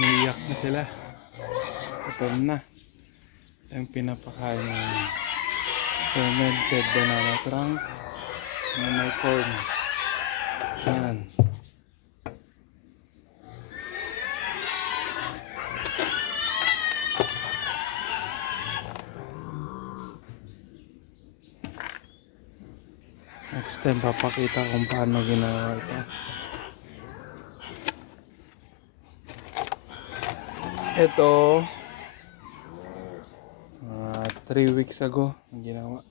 Umiiyak na sila. Gutom na. Yung pinapakain na fermented banana trunk na may corn. Yan. Next time papakita kung paano ginawa ito. Ito 3 weeks ago ginawa.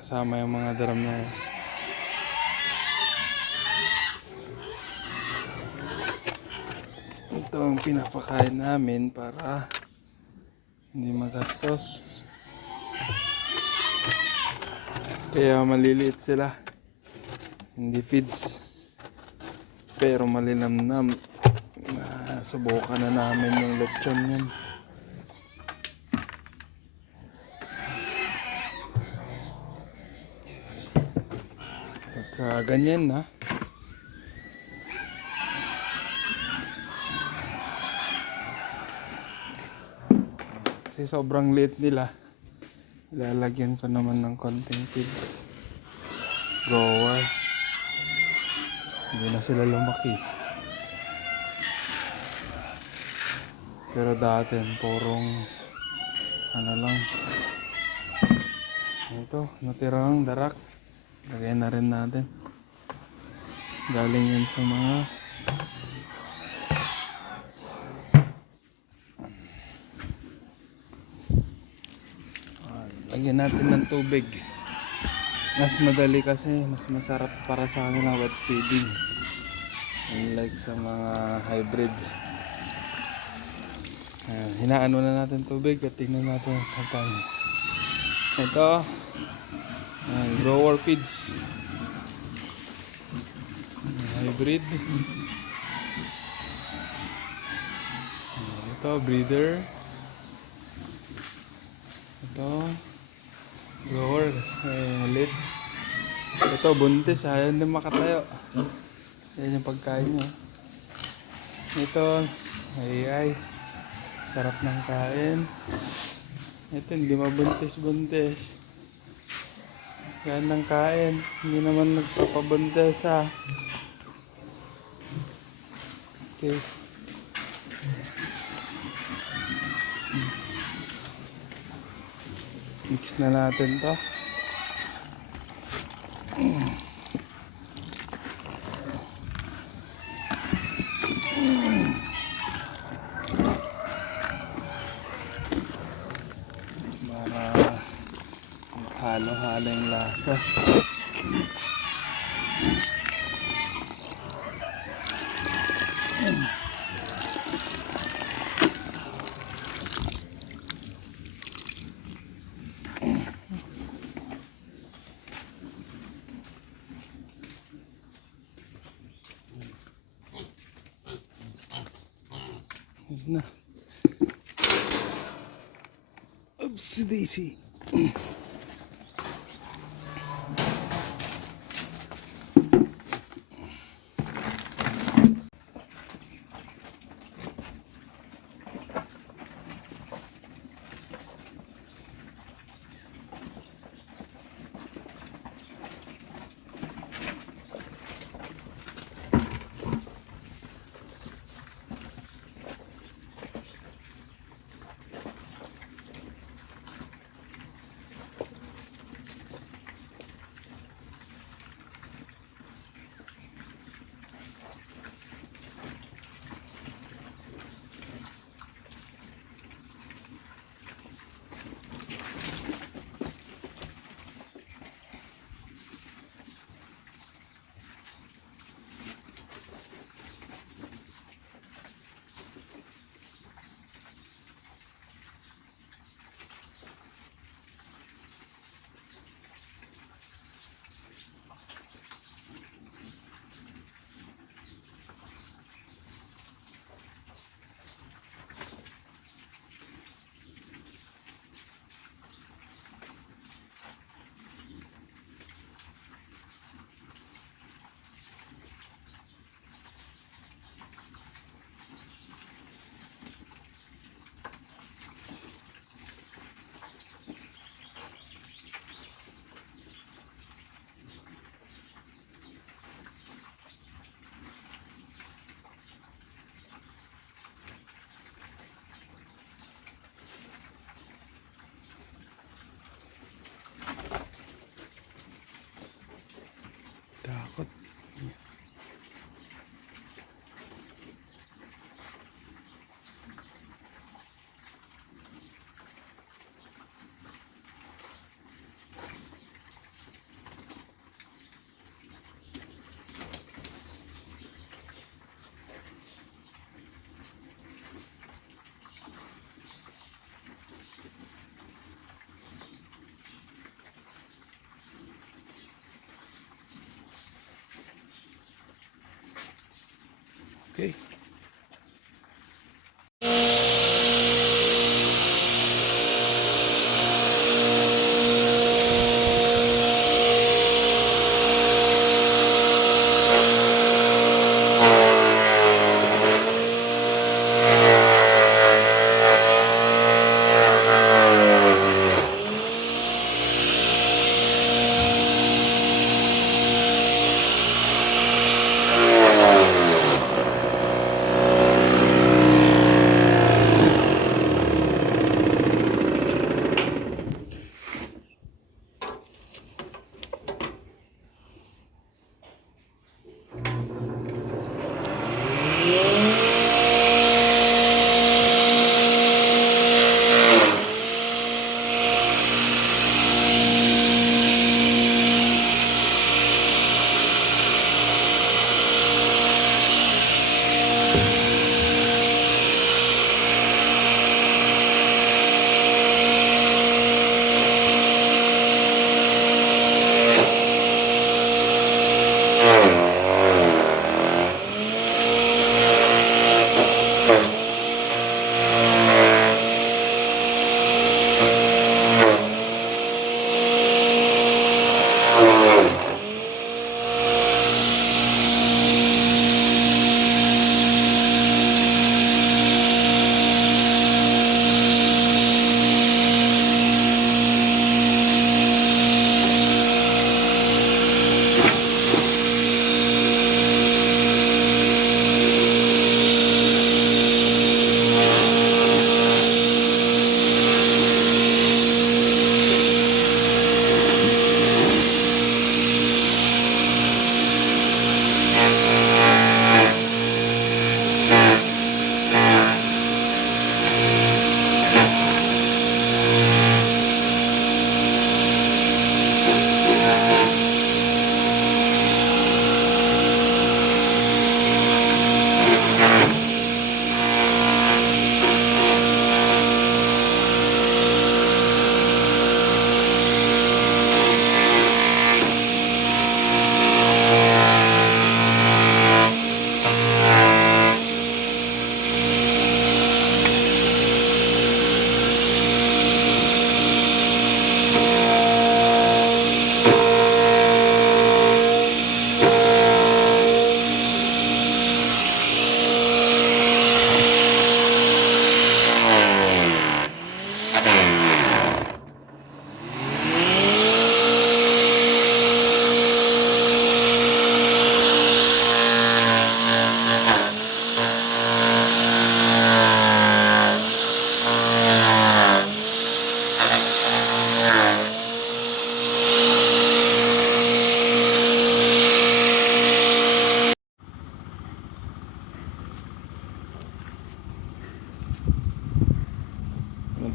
Kasama yung mga drum na yan. Ito ang pinapakain namin para hindi magastos. Kaya maliliit sila. Hindi feeds. Pero malinamnam. Subukan na namin yung lechon yan. Pagka ganyan na. Kasi sobrang liit nila. Ilalagyan ko naman ng konting feeds. Grower. Hindi na sila lumaki. Pero dati purong ano lang. Ito, natirang darak. Lagay na rin natin. Galing yan sa mga lagyan natin ng tubig. Mas madali kasi, mas masarap para sa akin ang wet feeding. Unlike sa mga hybrid. Hinaan muna natin tubig at tingnan natin kung paano. Ito, grower feeds. Hybrid. Ito, breeder. Ito, grower, lit. Ito, buntis, ayaw din makatayo. Yan yung pagkain niya. Ito, ay sarap ng kain. Ito, hindi mabuntis-buntis. Yan ng kain. Hindi naman nagpapabuntis ha. Okay. Mix na natin to. Para halo-halo yung lasa. Na. Oops, daisy. Takot. Okay.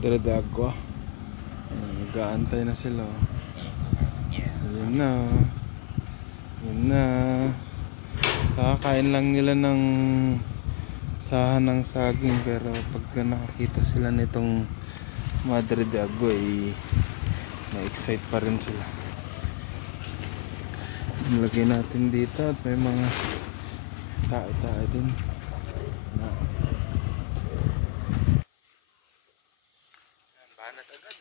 Madre de Agua. Nag-aantay na sila. Ayun na. Ayun na. Kakakain lang nila ng sahan ng saging, pero pagka nakakita sila nitong Madre de Agua, na-excite pa rin sila. Nilagay natin dito at may mga tao-tao din. Banat agad.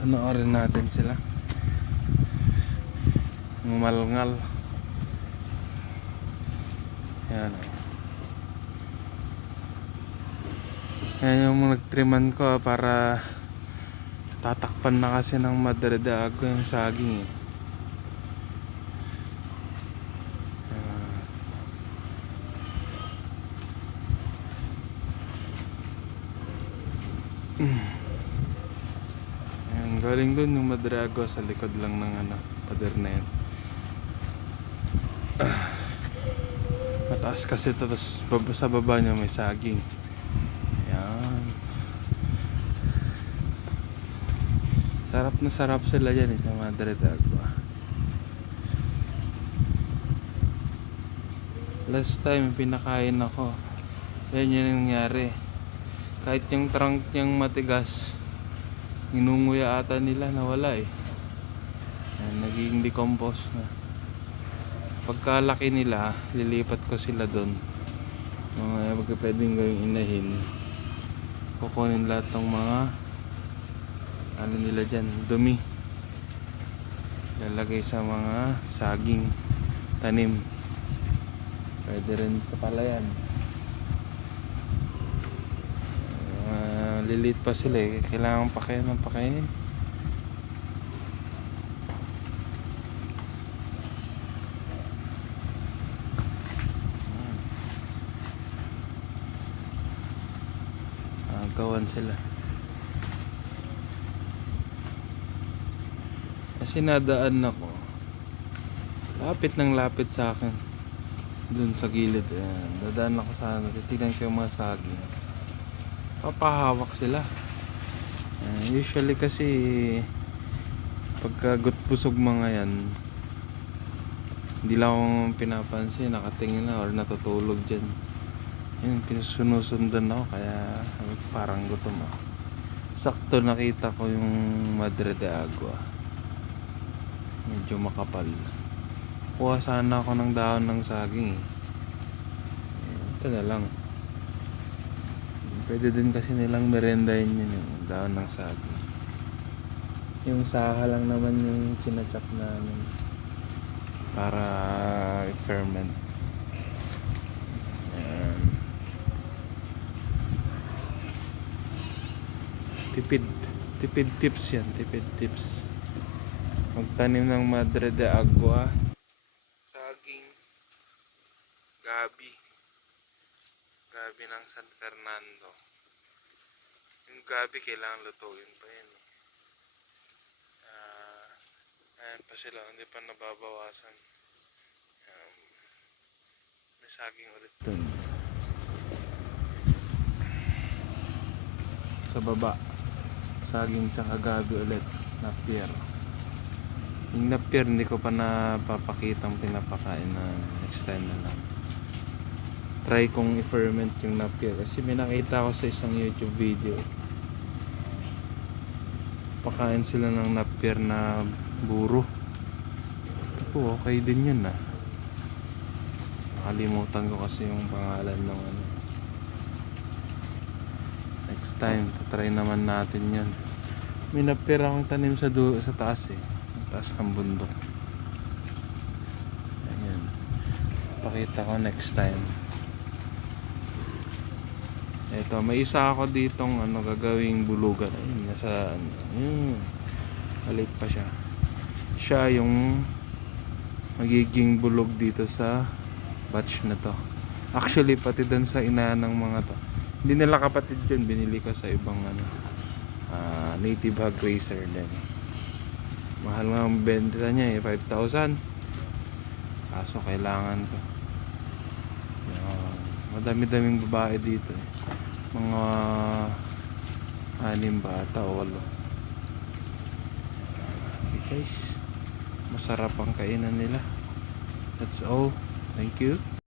Panoorin natin sila. Ngumalngal. Yan. Yan yung nagtriman ko para tatakpan na kasi ng Madre de Agua yung saging. Ayan, galing dun yung Madrago sa likod lang ng pader na yan. Mataas kasi ito, tapos sa baba niya may saging. Ayan. Sarap na sarap sila dyan sa Madre de Agua. Last time pinakain ako, yan yung nangyari. Kahit yung trunk niyang matigas, inunguya ata nila, nawala eh. Ayan, naging decompose na. Pagkalaki nila, lilipat ko sila doon. Mga pwedeng gawing inahin. Kukunin lahat ng mga nila dyan, dumi. Lalagay sa mga saging tanim. Pwede rin sa palayan. Lilit pa sila eh. Kailangan pakainin. Gawan sila. Kasi nadaan ako. Lapit ng lapit sa akin. Dun sa gilid. Ayan. Dadaan ako sa titignan ko yung mga saging. Papahawak sila. Usually kasi pagka busog mga yan, hindi lang akong pinapansin, nakatingin na or natutulog dyan. Yun, sinusundan ako kaya parang gutom ako. Sakto nakita ko yung Madre de Agua. Medyo makapal. Kuha sana ako ng dahon ng saging eh. Ito na lang. Pwede din kasi nilang merendahin yun yung dahon ng saging. Yung saha lang naman yung sinachak namin para i-ferment. Ayan. Tipid tips yan. Tipid tips. Magtanim ng Madre de Agua, saging, gabi ng San Fernando. Yung gabi kailangan lutuin pa yan. Ayan pa sila, hindi pa nababawasan. May saging ulit dun sa baba. Saging tsaka gabi ulit. Napier. Yung napier hindi ko pa napapakitang pinapakain na next time na lang. Try kong i-ferment yung napier kasi may nakita ko sa isang YouTube video. Pakain sila ng napier na buro. Ito okay din yun ah. Nakalimutan ko kasi yung pangalan ng next time try naman natin yan. May napier akong tanim sa taas eh, taas ng bundok. Ayan, pakita ko next time. Ito, may isa ako ditong gagawing bulugan. Ayun, nasa maliit pa siya. Siya yung magiging bulog dito sa batch na to. Actually, pati dun sa inahan ng mga to. Hindi nila kapatid yun, binili ko sa ibang native hog racer din. Mahal nga ang benta niya eh, 5,000. Kaso kailangan to. Madami-daming babae dito eh. Mga 6 bata o 8. Okay guys, masarap ang kainan nila. That's all. Thank you.